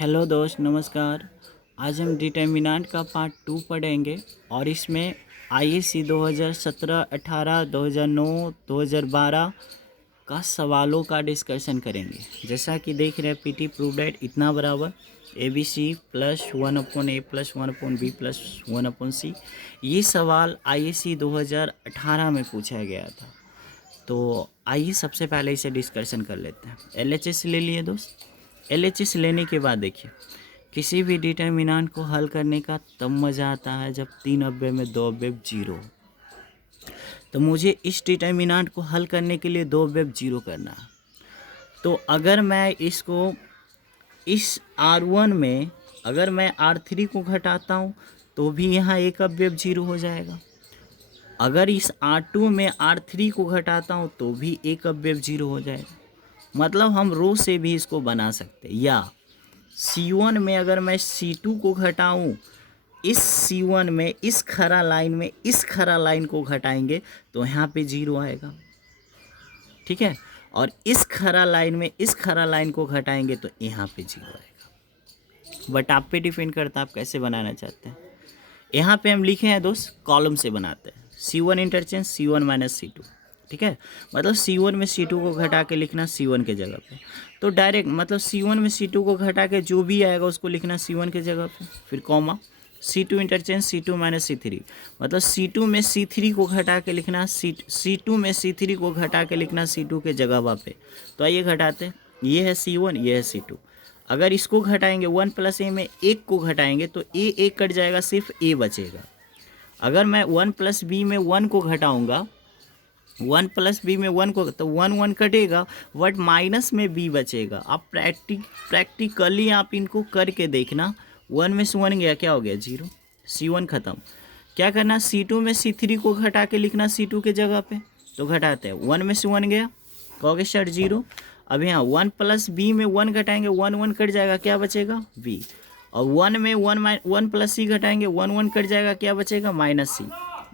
Hello दोस्त, नमस्कार। आज हम डिटर्मिनेंट का पार्ट 2 पढ़ेंगे और इसमें आईएससी 2017, 18, 2009, 2012 का सवालों का डिस्कशन करेंगे। जैसा कि देख रहे हैं पीटी प्रूव दैट इतना बराबर ABC plus 1/A plus 1/B plus 1/C। ये सवाल आईएससी 2018 में पूछा गया था। तो आइए सबसे पहले इसे डिस्कशन कर लेते हैं। LHS ले लिए दोस्त। LHS लेने के बाद देखिए, किसी भी डिटर्मिनेंट को हल करने का तब मज़ा आता है जब 3 अवयव में 2 अवयव जीरो। तो मुझे इस डिटर्मिनेंट को हल करने के लिए 2 अवयव जीरो करना है। तो अगर मैं इसको इस R1 में अगर मैं R3 को घटाता हूँ तो भी यहाँ एक अवयव जीरो हो जाएगा। अगर इस R2 में R3 को घटाता हूँ तो भी एक अवयव जीरो हो जाएगा। मतलब हम रो से भी इसको बना सकते हैं। या C1 में अगर मैं C2 को घटाऊँ, इस C1 में इस खरा लाइन में इस खरा लाइन को घटाएंगे तो यहाँ पे जीरो आएगा, ठीक है। और इस खरा लाइन में इस खरा लाइन को घटाएंगे तो यहाँ पे जीरो आएगा। बट आप पे डिपेंड करता है आप कैसे बनाना चाहते हैं। यहाँ पे हम लिखे हैं दोस्त, कॉलम से बनाते हैं। C1 interchange C1 minus C2, ठीक है। मतलब C1 में C2 को घटा के लिखना C1 के जगह पे। तो डायरेक्ट मतलब C1 में C2 को घटा के जो भी आएगा उसको लिखना C1 के जगह पे, फिर comma C2 interchange C2 minus C3। मतलब C2 में C3 को घटा के लिखना C2 में C3 को घटा के लिखना C2 के जगह पे। तो आइए घटाते हैं। ये है C1, ये है C2। अगर इसको घटाएंगे 1 प्लस ए में एक को घटाएंगे तो एक कट जाएगा, सिर्फ ए बचेगा। अगर मैं 1 प्लस बी में 1 को घटाऊंगा, 1 प्लस बी में 1 को, तो 1 कटेगा, बट माइनस में बी बचेगा। आप प्रैक्टिकली आप इनको करके देखना। 1 में से 1 गया, क्या हो गया? जीरो। C1 ख़त्म। क्या करना? C2 में C3 को घटा के लिखना C2 के जगह पे। तो घटाते हैं, 1 में से 1 गया, कहोगे सर जीरो। अब यहाँ 1 प्लस बी में 1 घटाएंगे, 1 कट जाएगा, क्या बचेगा? बी। और 1 में 1 प्लस सी घटाएंगे, 1 कट जाएगा, क्या बचेगा? माइनस सी।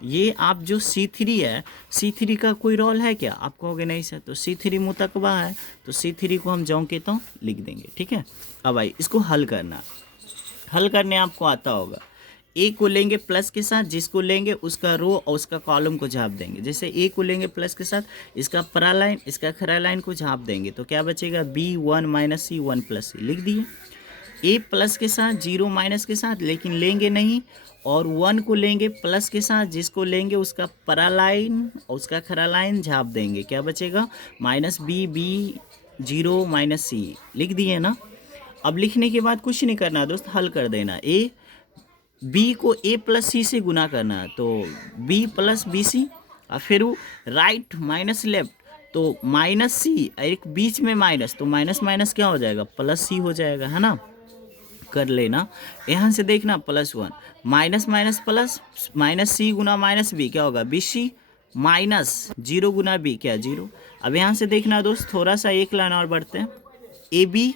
ये आप जो C3 है, C3 का कोई रोल है क्या? आप कहोगे नहीं सर। तो C3 मुतकबा है, तो C3 को हम ज्यों के त्यों लिख देंगे, ठीक है। अब आइए इसको हल करना। हल करने आपको आता होगा। ए को लेंगे प्लस के साथ, जिसको लेंगे उसका रो और उसका कॉलम को झाप देंगे। जैसे ए को लेंगे प्लस के साथ, इसका परा लाइन इसका खरा लाइन को झाप देंगे तो क्या बचेगा? B1 माइनस सी 1 प्लस सी, लिख दिए। ए प्लस के साथ, जीरो माइनस के साथ, लेकिन लेंगे नहीं। और 1 को लेंगे प्लस के साथ, जिसको लेंगे उसका परा लाइन और उसका खरा लाइन झाप देंगे, क्या बचेगा? माइनस बी 0 माइनस सी, लिख दिए ना। अब लिखने के बाद कुछ नहीं करना दोस्त, हल कर देना। बी को ए प्लस सी से गुना करना, तो बी प्लस बी सी, और फिर राइट माइनस लेफ्ट, तो माइनस सी, एक बीच में माइनस, तो माइनस माइनस क्या हो जाएगा? प्लस सी हो जाएगा, है ना। कर लेना। यहाँ से देखना +1 माइनस माइनस प्लस, माइनस सी गुना माइनस बी क्या होगा? BC माइनस 0 गुना बी, क्या? 0। अब यहाँ से देखना दोस्त, थोड़ा सा एक लाइन और बढ़ते हैं। AB,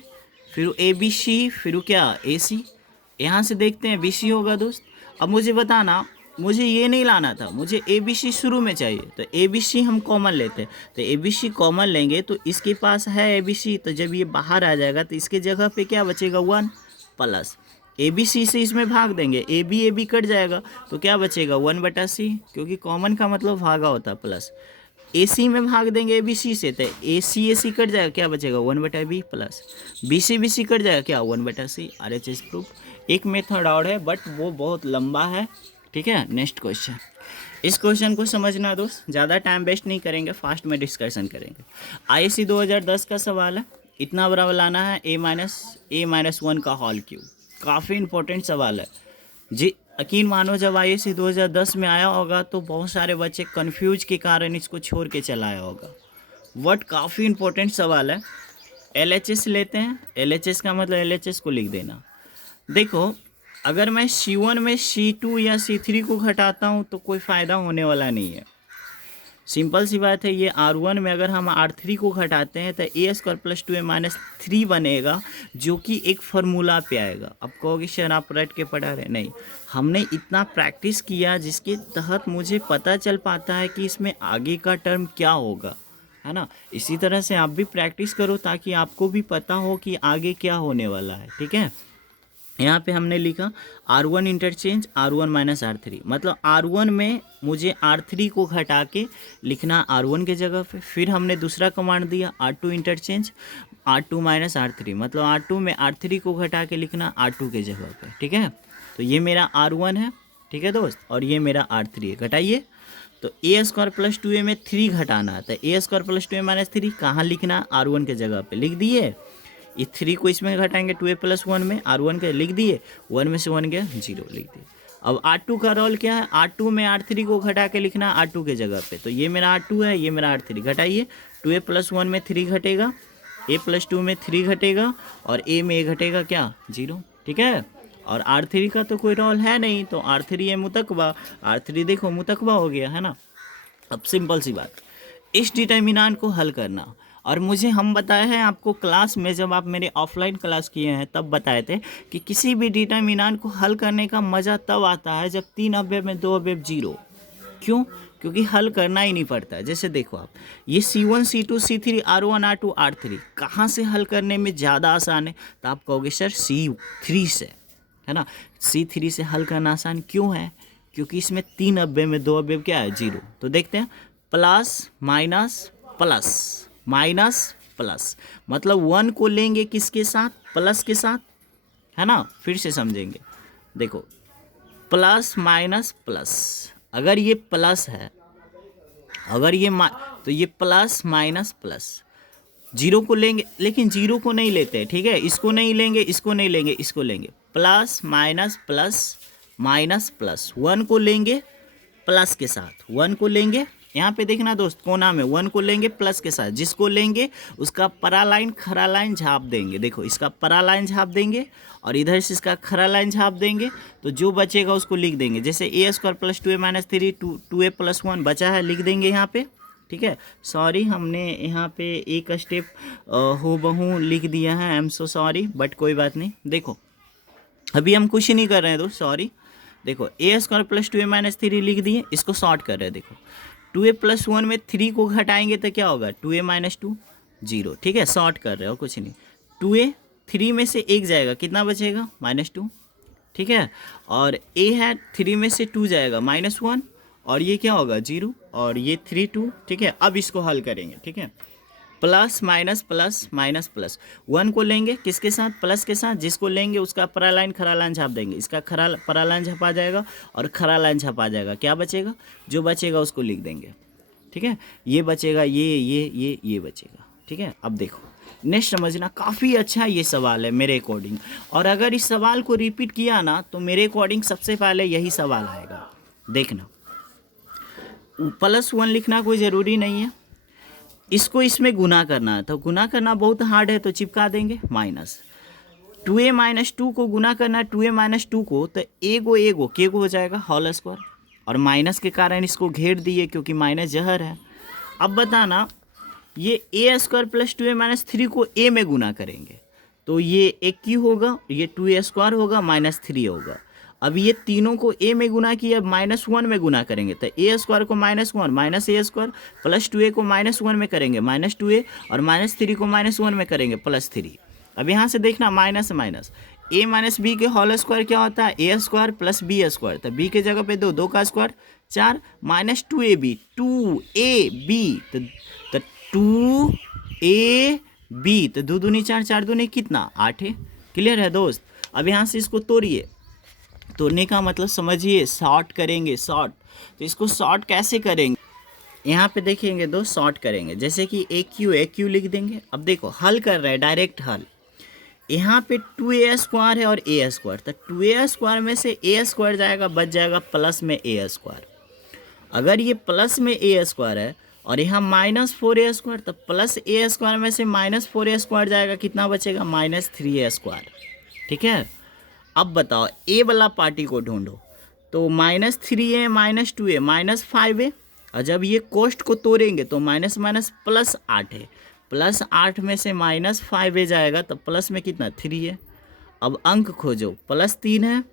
फिर ABC, फिर क्या? AC। यहाँ से देखते हैं BC होगा दोस्त। अब मुझे बताना, मुझे ये नहीं लाना था, मुझे ABC शुरू में चाहिए। तो ABC हम कॉमन लेते हैं, तो ABC कॉमन लेंगे तो इसके पास है ABC, तो जब ये बाहर आ जाएगा तो इसके जगह पे क्या बचेगा? 1 प्लस ABC से इसमें भाग देंगे, AB कट जाएगा, तो क्या बचेगा? 1/C, क्योंकि कॉमन का मतलब भागा होता है प्लस। AC में भाग देंगे ABC से, तो AC कट जाएगा, क्या बचेगा? 1/B प्लस BC कट जाएगा, क्या? 1/C। RHS proof. एक मेथड और है बट वो बहुत लंबा है, ठीक है। Next question. इस क्वेश्चन को समझना दोस्त, ज़्यादा टाइम वेस्ट नहीं करेंगे, फास्ट में डिस्कशन करेंगे। ISC 2010 का सवाल है। इतना बराबर लाना है a-1 का होल क्यूब। काफ़ी इंपॉर्टेंट सवाल है जी। यकीन मानो जब ISC 2010 में आया होगा तो बहुत सारे बच्चे कंफ्यूज के कारण इसको छोड़ के चलाया होगा। बट काफ़ी इंपॉर्टेंट सवाल है। LHS लेते हैं। LHS का मतलब LHS को लिख देना। देखो, अगर मैं C1 में C2 या C3 को घटाता हूँ तो कोई फ़ायदा होने वाला नहीं है। सिंपल सी बात है। ये R1 में अगर हम R3 को घटाते हैं तो A² + 2A - 3 बनेगा, जो कि एक फार्मूला पे आएगा। अब कहोगे सर आप रट के पढ़ा रहे, नहीं, हमने इतना प्रैक्टिस किया जिसके तहत मुझे पता चल पाता है कि इसमें आगे का टर्म क्या होगा। है ना। इसी तरह से आप भी प्रैक्टिस करो ताकि आपको भी पता हो कि आगे क्या होने वाला है, ठीक है। यहाँ पे हमने लिखा R1 interchange R1 minus R3, मतलब R1 में मुझे R3 को घटा के लिखना R1 के जगह पे। फिर हमने दूसरा कमांड दिया R2 interchange R2 minus R3, मतलब R2 में R3 को घटा के लिखना R2 के जगह पे, ठीक है। तो ये मेरा R1 है, ठीक है दोस्त, और ये मेरा R3 है। घटाइए तो ए स्क्वायर प्लस 2a में 3 घटाना है, तो ए स्क्वायर प्लस 2a माइनस 3 कहाँ लिखना, R1 के जगह पे लिख दिए। ये 3 को इसमें घटाएंगे 2a प्लस 1 में, R1 के लिख दिए, 1 में से 1 गया 0 लिख दिए। अब R2 का रोल क्या है, R2 में R3 को घटा के लिखना R2 के जगह पे। तो ये मेरा R2 है, ये मेरा R3। घटाइए 2a प्लस 1 में 3 घटेगा, a प्लस 2 में 3 घटेगा, और a में घटेगा क्या 0, ठीक है। और R3 का तो कोई रोल है नहीं, तो R3 है मुतकबा, R3 देखो मुतकबा हो गया, है ना। अब सिंपल सी बात, इस डिटर्मिनेंट को हल करना। और मुझे हम बताए हैं आपको क्लास में, जब आप मेरे ऑफलाइन क्लास किए हैं तब बताए थे कि किसी भी डिटर्मिनेंट को हल करने का मज़ा तब आता है जब 3 अवयव में 2 अवयव 0। क्यों? क्योंकि हल करना ही नहीं पड़ता है। जैसे देखो आप, ये C1 C2 C3 R1 R2 R3 कहाँ से हल करने में ज़्यादा आसान है, तो आप कहोगे सर C3 से, है ना। C3 से हल करना आसान क्यों है, क्योंकि इसमें 3 अवयव में 2 अवयव क्या है 0। तो देखते हैं, plus minus plus minus plus, मतलब 1 को लेंगे किसके साथ, प्लस के साथ, है ना। फिर से समझेंगे, देखो प्लस माइनस प्लस, अगर ये प्लस है, अगर ये तो ये प्लस माइनस प्लस। 0 को लेंगे, लेकिन 0 को नहीं लेते, ठीक है। इसको नहीं लेंगे, इसको नहीं लेंगे, इसको लेंगे। Plus minus plus minus plus, 1 को लेंगे प्लस के साथ, 1 को लेंगे, यहाँ पे देखना दोस्त कोना में 1 को लेंगे प्लस के साथ, जिसको लेंगे उसका परा लाइन खरा लाइन झाप देंगे। देखो इसका परा लाइन झाप देंगे और इधर से इसका खरा लाइन झाप देंगे, तो जो बचेगा उसको लिख देंगे। जैसे a square plus 2a minus 3 2a plus 1 बचा है, लिख देंगे यहाँ पे, ठीक है। सॉरी, हमने यहाँ पे एक स्टेप हो बहू लिख दिया है, I am so sorry, but कोई बात नहीं। देखो अभी हम कुछ नहीं कर रहे हैं दोस्त, सॉरी। देखो ए स्क्वायर प्लस 2a माइनस 3 लिख दिए, इसको शॉर्ट कर रहे हैं। देखो 2a प्लस 1 में 3 को घटाएंगे तो क्या होगा 2a माइनस 2 0, ठीक है। शॉर्ट कर रहे हो, कुछ नहीं। 2a 3 में से 1 जाएगा, कितना बचेगा -2, ठीक है। और a है 3 में से 2 जाएगा -1, और ये क्या होगा 0, और ये 3 2, ठीक है। अब इसको हल करेंगे, ठीक है। Plus minus plus minus plus, 1 को लेंगे किसके साथ, प्लस के साथ, जिसको लेंगे उसका परा लाइन खरा लाइन छाप देंगे। इसका खरा परा लाइन छपा जाएगा और खरा लाइन छपा जाएगा, क्या बचेगा, जो बचेगा उसको लिख देंगे, ठीक है। ये बचेगा, ये बचेगा, ठीक है। अब देखो नेक्स्ट समझना, काफ़ी अच्छा ये सवाल है मेरे अकॉर्डिंग, और अगर इस सवाल को रिपीट किया ना तो मेरे अकॉर्डिंग सबसे पहले यही सवाल आएगा। देखना, +1 लिखना कोई ज़रूरी नहीं है, इसको इसमें गुना करना है, तो गुना करना बहुत हार्ड है, तो चिपका देंगे माइनस। 2a माइनस 2 को गुना करना है 2a माइनस 2 को, तो एगो के को हो जाएगा होल स्क्वायर, और माइनस के कारण इसको घेर दिए क्योंकि माइनस जहर है। अब बताना, ये a square plus 2a minus 3 को a में गुना करेंगे तो ये एक क्यू होगा, ये 2a स्क्वायर होगा -3 होगा। अब ये तीनों को a में गुना किया, अब -1 में गुना करेंगे तो a स्क्वायर को -1 minus a square, plus 2a को -1 में करेंगे -2a, और -3 को -1 में करेंगे +3। अब यहाँ से देखना minus minus, a minus B के होल स्क्वायर क्या होता है a square plus b square, तो b के जगह पे 2 का स्क्वायर 4, -2ab 2ab, तो 2ab, तो 2 दूनी 4 4 दूनी कितना 8 है। क्लियर है दोस्त। अब यहाँ से इसको तोड़िए, तोड़ने का मतलब समझिए, शॉर्ट करेंगे, शॉर्ट। तो इसको शॉर्ट कैसे करेंगे, यहाँ पे देखेंगे दोस्त, शॉर्ट करेंगे। जैसे कि ए क्यू लिख देंगे। अब देखो हल कर रहे हैं, डायरेक्ट हल। यहाँ पे 2a स्क्वायर है और a स्क्वायर, तो 2a स्क्वायर में से a स्क्वायर जाएगा, बच जाएगा प्लस में a स्क्वायर। अगर ये प्लस में a स्क्वायर है और यहाँ -4a स्क्वायर, तो प्लस a स्क्वायर में से -4a स्क्वायर जाएगा, कितना बचेगा -3a स्क्वायर, ठीक है। अब बताओ a वाला पार्टी को ढूंढो, तो -3a -2a -5a, और जब ये कोष्ट को तोड़ेंगे तो माइनस माइनस +8 है, +8 में से -5a जाएगा तो प्लस में कितना 3 है। अब अंक खोजो, +3 है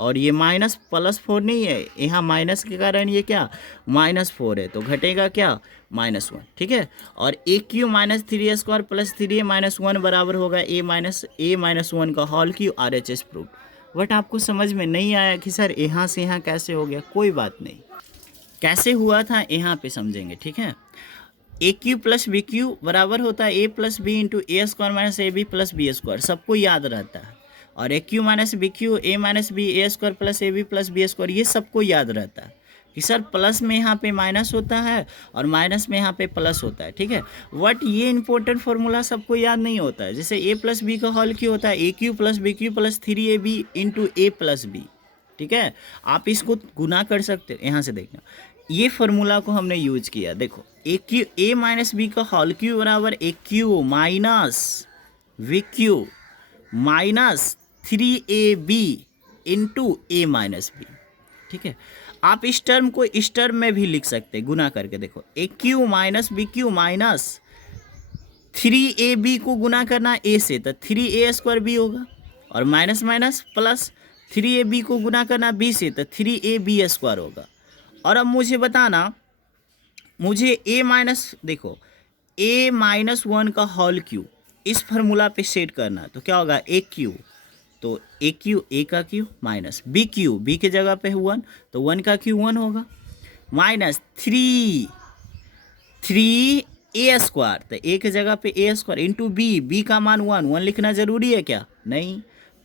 और ये माइनस +4 नहीं है, यहाँ माइनस के कारण ये क्या -4 है, तो घटेगा क्या -1, ठीक है। और AQ - 3A² + 3A - 1 बराबर होगा A-1 का whole cube RHS proof. But आपको समझ में नहीं आया कि सर यहाँ से यहाँ कैसे हो गया, कोई बात नहीं, कैसे हुआ था यहाँ पे समझेंगे, ठीक है। AQ + BQ बराबर होता है A + B × A² - AB + B², सबको याद रहता है। और AQ - BQ A - B A² + AB + B², ये सबको याद रहता है कि सर प्लस में यहाँ पे माइनस होता है और माइनस में यहाँ पे प्लस होता है, ठीक है। बट ये इंपॉर्टेंट फार्मूला सबको याद नहीं होता है। जैसे A + B का होल क्यों होता है AQ + BQ + 3AB × A + B, ठीक है। आप इसको गुना कर सकते हैं, यहाँ से देखना, ये फार्मूला को हमने यूज किया। देखो AQ A - B का होल क्यूब बराबर AQ - VQ - 3AB × A - B, ठीक है। आप इस टर्म को इस टर्म में भी लिख सकते हैं गुना करके। देखो AQ - BQ - 3AB को गुना करना A से तो 3A² B होगा, और माइनस माइनस प्लस 3AB को गुना करना B से तो 3AB² होगा। और अब मुझे बताना, मुझे देखो A - 1 का होल क्यूब इस फार्मूला पे सेट करना, तो क्या होगा AQ, तो AQ A का क्यूब माइनस BQ B के जगह पे 1, तो 1 का क्यूब 1 होगा, माइनस 3A², तो A के जगह पे A² इंटू B का मान 1 लिखना जरूरी है क्या, नहीं,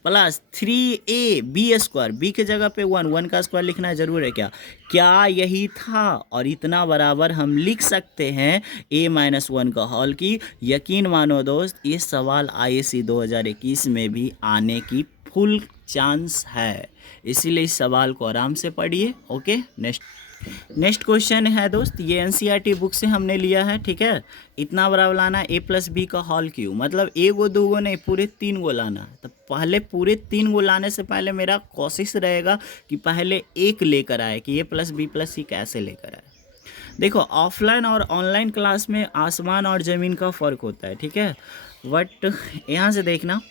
प्लस 3AB² B के जगह पे 1 का स्क्वायर लिखना जरूरी है क्या यही था। और इतना बराबर हम लिख सकते हैं A - 1 का होल की। यकीन मानो दोस्त, ये सवाल IAC 2021 में भी आने की फुल चांस है, इसीलिए इस सवाल को आराम से पढ़िए। ओके, नेक्स्ट क्वेश्चन है दोस्त, ये NCERT बुक से हमने लिया है, ठीक है। इतना बराबर लाना A + B का होल क्यूब, मतलब 1 गो 2 गो नहीं, पूरे 3 गो लाना है। तो पहले पूरे 3 गो लाने से पहले मेरा कोशिश रहेगा कि पहले एक लेकर आए कि A + B + C कैसे लेकर आए। देखो ऑफलाइन और ऑनलाइन क्लास में आसमान और ज़मीन का फ़र्क होता है, ठीक है। बट यहाँ से देखना,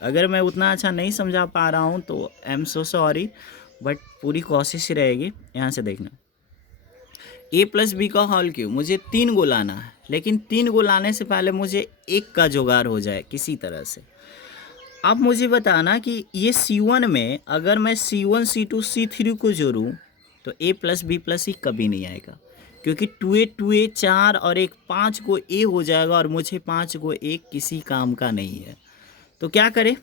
अगर मैं उतना अच्छा नहीं समझा पा रहा हूँ तो I am so sorry, but पूरी कोशिश रहेगी। यहाँ से देखना, A + B का होल क्यूब मुझे 3 गो लाना है, लेकिन 3 गो लाने से पहले मुझे एक का जुगाड़ हो जाए किसी तरह से। अब मुझे बताना कि ये C1 में अगर मैं C1 C2 C3 को जोड़ूँ तो A + B + C कभी नहीं आएगा, क्योंकि 2A 2A 4 और 1 5 को A हो जाएगा, और मुझे 5 को A किसी काम का नहीं है। तो क्या करें,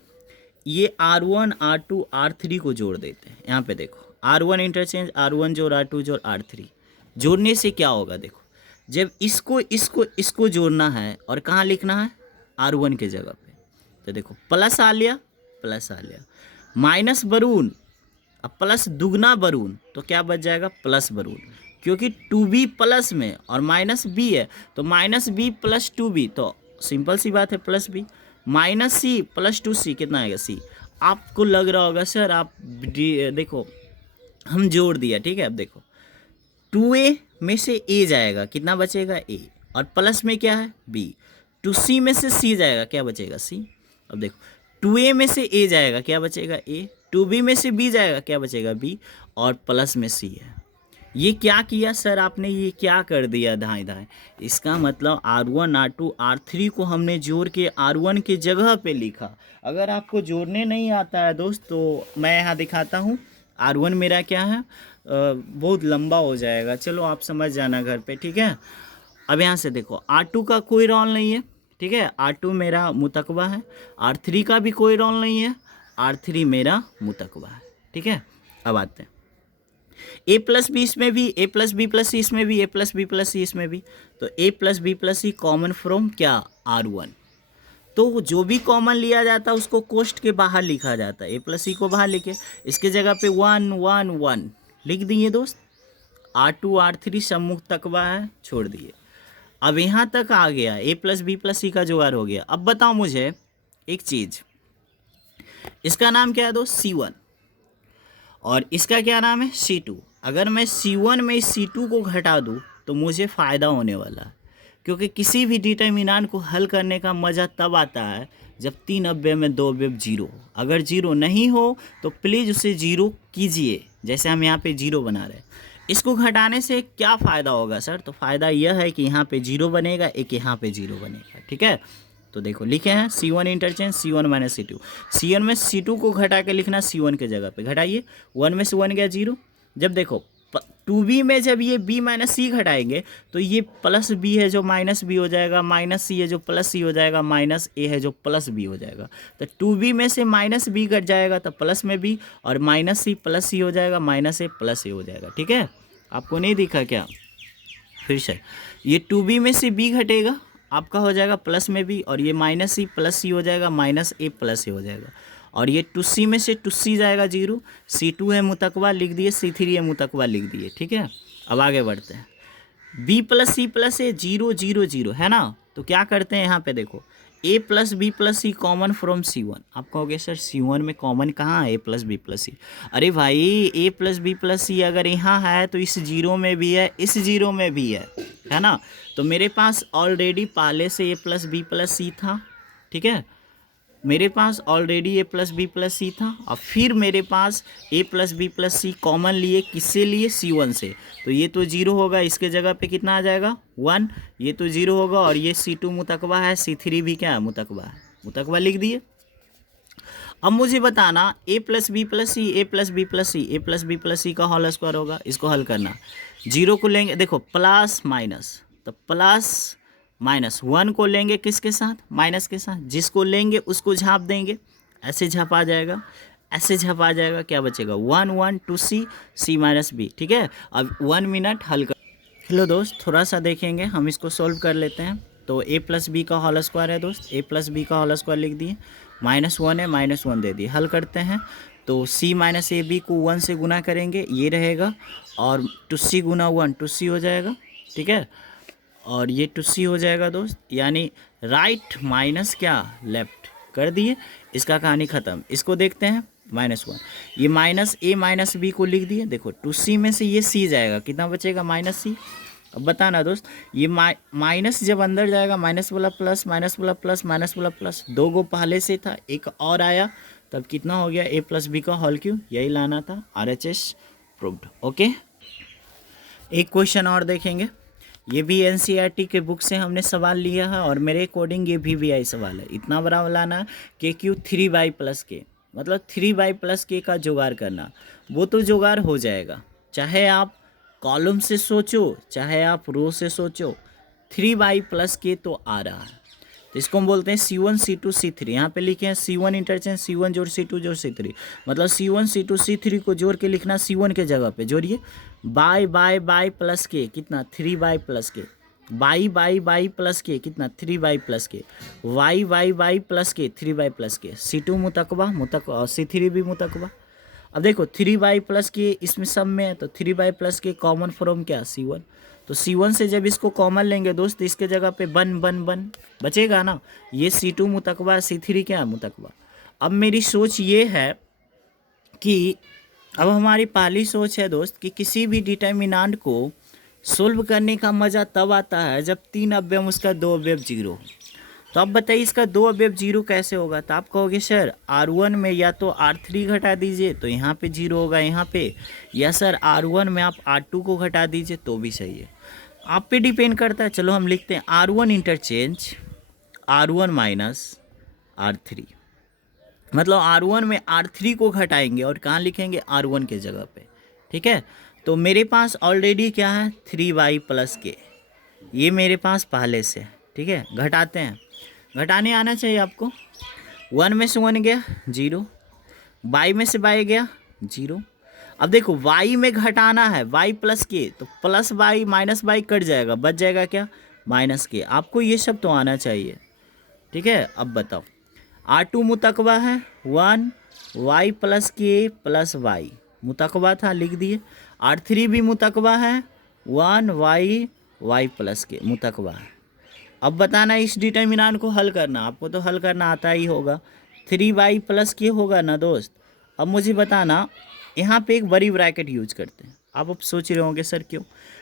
ये R1 R2 R3 को जोड़ देते हैं। यहाँ पे देखो R1 इंटरचेंज, R1 जोड़ R2 जोड़ R3, जोड़ने से क्या होगा, देखो जब इसको जोड़ना है और कहाँ लिखना है R1 के जगह पे, तो देखो प्लस आ लिया, माइनस बरून, अब प्लस दुगना बरून, तो क्या बच जाएगा प्लस बरून, क्योंकि 2B प्लस में और माइनस B है, तो -B + 2B, तो सिंपल सी बात है +B, -C + 2C कितना आएगा C। आपको लग रहा होगा सर आप देखो हम जोड़ दिया, ठीक है। अब देखो 2A में से A जाएगा, कितना बचेगा A, और प्लस में क्या है B, 2C में से C जाएगा, क्या बचेगा C। अब देखो 2A में से A जाएगा, क्या बचेगा A, 2B में से B जाएगा, क्या बचेगा B, और प्लस में C है। ये क्या किया सर आपने, ये क्या कर दिया दाएं दाएं, इसका मतलब R1 R2 R3 को हमने जोड़ के R1 के जगह पे लिखा। अगर आपको जोड़ने नहीं आता है दोस्त तो मैं यहाँ दिखाता हूँ। R1 मेरा क्या है, बहुत लंबा हो जाएगा, चलो आप समझ जाना घर पे, ठीक है। अब यहाँ से देखो R2 का कोई रोल नहीं है, ठीक है, R2 मेरा मुतकबा है, R3 का भी कोई रोल नहीं है, R3 मेरा मुतकबा है, ठीक है। अब आते हैं A + B इसमें भी, A + B + C इसमें भी, A + B + C इसमें भी, तो A + B + C common from क्या R1, तो जो भी कॉमन लिया जाता है उसको कोष्ट के बाहर लिखा जाता है। A + C को बाहर लिखे, इसके जगह पे 1 1 1 लिख दिए दोस्त, R2 R3 सब मुतकबा है, छोड़ दिए। अब यहाँ तक आ गया, A + B + C का जुगाड़ हो गया। अब बताओ मुझे एक चीज़, इसका नाम क्या है दोस्त C1, और इसका क्या नाम है C2। अगर मैं C1 में C2 को घटा दूँ तो मुझे फ़ायदा होने वाला है, क्योंकि किसी भी डिटर्मिनेंट को हल करने का मज़ा तब आता है जब 3 अवयव में 2 अवयव जीरो हो। अगर जीरो नहीं हो तो प्लीज़ उसे जीरो कीजिए, जैसे हम यहाँ पे जीरो बना रहे हैं। इसको घटाने से क्या फ़ायदा होगा सर? तो फ़ायदा यह है कि यहाँ पे जीरो बनेगा, एक यहाँ पे जीरो बनेगा, ठीक है। तो देखो लिखे हैं C1 interchange C1 minus C2। C1 में C2 को घटा के लिखना C1 के जगह पे, घटाइए 1 में से 1 गया जीरो। जब देखो 2b में जब ये b माइनस सी घटाएंगे तो ये प्लस b है जो माइनस b हो जाएगा, माइनस सी है जो प्लस सी हो जाएगा, माइनस a है जो प्लस b हो जाएगा। तो 2b में से माइनस b घट जाएगा तो प्लस में b, और माइनस सी प्लस सी हो जाएगा, माइनस a प्लस a हो जाएगा, ठीक है। आपको नहीं दिखा क्या? फिर से ये 2b में से b घटेगा, आपका हो जाएगा प्लस में b, और ये माइनस सी प्लस सी हो जाएगा, माइनस a प्लस a हो जाएगा। और ये 2c में से 2c जाएगा जीरो, C2 है मुतकवा लिख दिए, C3 है मुतकवा लिख दिए, ठीक है। अब आगे बढ़ते हैं। b प्लस सी प्लस ए जीरो जीरो जीरो है ना, तो क्या करते हैं यहाँ पे देखो a plus B plus C common from C1। आप कहोगे सर C1 में कॉमन कहाँ है a प्लस बी प्लस सी? अरे भाई a प्लस बी प्लस सी अगर यहाँ है तो इस जीरो में भी है, इस जीरो में भी है ना। तो मेरे पास ऑलरेडी पहले से a plus B plus C था, ठीक है। मेरे पास already a plus B plus C था, और फिर मेरे पास a plus B plus C common लिए, किससे लिए? C1 से। तो ये तो जीरो होगा, इसके जगह पे कितना आ जाएगा? 1। ये तो जीरो होगा, और ये C2 मुतकवा है, C3 भी क्या है? मुतकवा है, मुतकवा लिख दिए। अब मुझे बताना a plus B plus C, a plus B plus C, a plus B plus C का होल स्क्वायर होगा। इसको हल करना, जीरो को लेंगे, देखो प्लस माइनस, तो प्लस माइनस 1 को लेंगे किसके साथ? माइनस के साथ। जिसको लेंगे उसको झाँप देंगे, ऐसे झाँप आ जाएगा, ऐसे झाँप आ जाएगा, क्या बचेगा? 1 1 2c c माइनस बी, ठीक है। अब 1 मिनट हल कर। हेलो दोस्त, थोड़ा सा देखेंगे, हम इसको सॉल्व कर लेते हैं। तो a प्लस बी का होल स्क्वायर है दोस्त, a प्लस बी का होल स्क्वायर लिख दिए, -1 है, -1 दे दिए। हल करते हैं तो c माइनस ए बी को 1 से गुना करेंगे, ये रहेगा, और 2c गुना 1 2c हो जाएगा, ठीक है। और ये 2c हो जाएगा दोस्त, यानी राइट माइनस क्या? लेफ्ट कर दिए, इसका कहानी ख़त्म। इसको देखते हैं -1, ये माइनस a माइनस बी को लिख दिए। देखो 2c में से ये c जाएगा, कितना बचेगा? -c। अब बताना दोस्त, ये माइनस जब अंदर जाएगा, माइनस वाला प्लस, माइनस वाला प्लस, माइनस वाला प्लस, 2 गो पहले से था, एक और आया, तब कितना हो गया? a प्लस बी का होल क्यूब, यही लाना था। RHS proved. ओके, एक क्वेश्चन और देखेंगे। ये भी NCERT के बुक से हमने सवाल लिया है, और मेरे अकॉर्डिंग ये भी VI सवाल है। इतना बड़ा लाना KQ 3y प्लस के, मतलब 3y प्लस के का जुगाड़ करना, वो तो जुगाड़ हो जाएगा, चाहे आप कॉलम से सोचो चाहे आप रो से सोचो, 3y प्लस के तो आ रहा है। तो इसको हम बोलते हैं C1 C2 C3। यहाँ पे लिखे हैं C1 इंटरचेंज C1 जोड़ C2 जोड़ C3, मतलब C1 C2 C3 को जोड़ के लिखना C1 के जगह पे, जोड़िए बाई प्लस के, कितना? 3y प्लस के, बाई प्लस के, कितना? 3y प्लस के, वाई प्लस के, 3y प्लस के, C2 मुतकवा और C3 भी मुतकवा। अब देखो 3y प्लस के इसमें सब में है, तो 3y प्लस के कॉमन फ्रॉम क्या? C1। तो C1 से जब इसको कॉमन लेंगे दोस्त, इसके जगह पे बन बचेगा ना, ये C2 मुतकवा, C3 क्या? मुतकवा। अब मेरी सोच ये है कि अब हमारी पहली सोच है दोस्त कि किसी भी डिटर्मिनेंट को सोल्व करने का मज़ा तब आता है जब 3 अवयव उसका 2 अवयव जीरो हो। तो अब बताइए इसका 2 अवयव जीरो कैसे होगा? तो आप कहोगे सर R1 में या तो R3 घटा दीजिए तो यहाँ पे जीरो होगा यहाँ पे, या सर R1 में आप R2 को घटा दीजिए तो भी सही है, आप पे डिपेंड करता है। चलो हम लिखते हैं R1 interchange R1 minus R3, मतलब R1 में R3 को घटाएंगे और कहाँ लिखेंगे? R1 के जगह पे, ठीक है। तो मेरे पास ऑलरेडी क्या है? 3y प्लस के, ये मेरे पास पहले से, ठीक है। घटाते हैं, घटाने आना चाहिए आपको। 1 में से 1 गया जीरो, बाई में से बाई गया जीरो। अब देखो y में घटाना है y प्लस के, तो plus by minus by cut जाएगा, बच जाएगा क्या? माइनस के। आपको ये सब तो आना चाहिए, ठीक है। अब बताओ R2 मुतकवा है 1 y प्लस के प्लस y, मुतकवा था लिख दिए। R3 भी मुतकवा है 1 y प्लस के, मुतकवा है। अब बताना इस डिटर्मिनेंट को हल करना, आपको तो हल करना आता ही होगा। 3y प्लस के होगा ना दोस्त। अब मुझे बताना, यहाँ पे एक बड़ी ब्रैकेट यूज करते हैं। आप अब सोच रहे होंगे सर क्यों?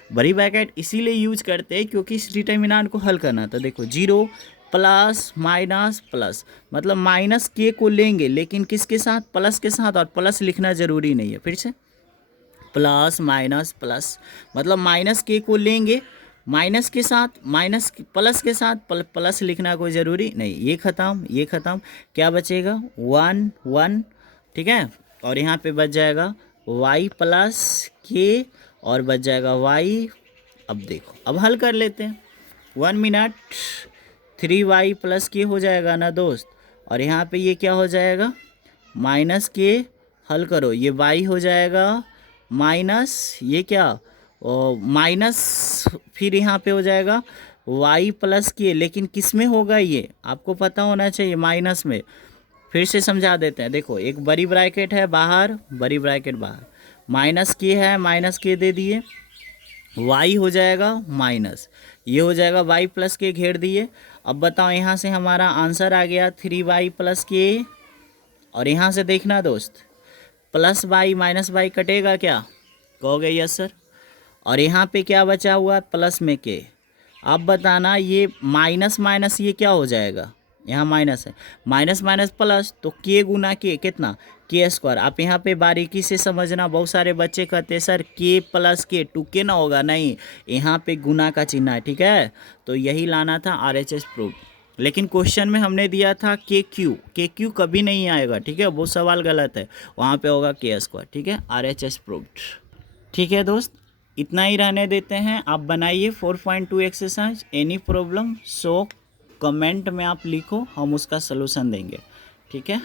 बड़ी ब्रैकेट इसीलिए यूज करते हैं क्योंकि इस डिटर्मिनेंट को हल करना था। देखो 0 प्लस माइनस प्लस, मतलब माइनस के को लेंगे लेकिन किसके साथ, प्लस के साथ, और प्लस लिखना जरूरी नहीं है। फिर से प्लस माइनस प्लस, मतलब माइनस के को लेंगे माइनस के साथ, माइनस प्लस के साथ, प्लस लिखना कोई ज़रूरी नहीं। ये ख़त्म, ये ख़त्म, क्या बचेगा 1 1, ठीक है। और यहाँ पे बच जाएगा y प्लस के और बच जाएगा y। अब देखो, अब हल कर लेते हैं। 1 मिनट, 3y प्लस के हो जाएगा ना दोस्त, और यहाँ पे ये क्या हो जाएगा माइनस के, हल करो, ये y हो जाएगा माइनस, ये क्या माइनस, फिर यहाँ पे हो जाएगा y प्लस के, लेकिन किस में होगा ये आपको पता होना चाहिए, माइनस में। फिर से समझा देते हैं। देखो एक बड़ी ब्रैकेट है बाहर, बड़ी ब्रैकेट बाहर, माइनस के है, माइनस के दे दिए, y हो जाएगा माइनस, ये हो जाएगा y प्लस के घेर दिए। अब बताओ यहाँ से हमारा आंसर आ गया 3y प्लस के, और यहाँ से देखना दोस्त प्लस y माइनस y कटेगा क्या, कहोगे यस सर। और यहाँ पे क्या बचा हुआ प्लस में के, अब बताना ये माइनस माइनस ये क्या हो जाएगा, यहाँ माइनस है, माइनस माइनस प्लस, तो के गुना के कितना के स्क्वायर। आप यहाँ पे बारीकी से समझना, बहुत सारे बच्चे कहते हैं सर के प्लस के 2k ना होगा, नहीं, यहाँ पे गुना का चिन्ह है, ठीक है। तो यही लाना था RHS प्रूफ, लेकिन क्वेश्चन में हमने दिया था के क्यू कभी नहीं आएगा, ठीक है, वो सवाल गलत है, वहाँ पे होगा के स्क्वायर, ठीक है। RHS प्रूफ्ड, ठीक है दोस्त, इतना ही रहने देते हैं। आप बनाइए 4.2 exercise, any problem so comment में आप लिखो, हम उसका सलूशन देंगे, ठीक है।